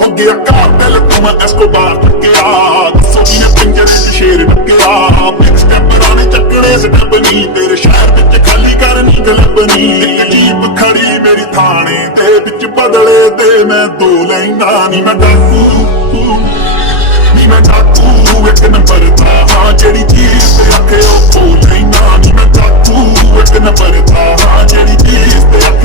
ਹੋ ਗਿਆ ਘਰ ਦਿਲ ਤੋਂ ਮੈਂ ਐਸਕੋਬਾਰ ਟੱਕਿਆ ਦੱਸੋ ਕਿਨੇ ਪਿੰਜਰੇ 'ਚ ਸ਼ੇਰ ਟੱਕਿਆ ਬਿਗ ਸਟੈਪਰਾਂ ਨੇ ਚੱਕਣੇ ਸਟੈਪ ਨੀ ਤੇਰੇ ਸ਼ਹਿਰ ਵਿੱਚ ਖਾਲੀ ਕਰਨੀ ਗਲਬਨੀ ਲੀਪ ਖੜੀ ਮੇਰੀ ਥਾਣੇ ਦੇ ਵਿੱਚ ਬਦਲੇ ਤੇ ਮੈਂ ਦੋ ਲੈਣਾ ਨੀ ਮੈਂ ਡਾਕੂ ਨੀ ਮੈਂ ਚਾਕੂ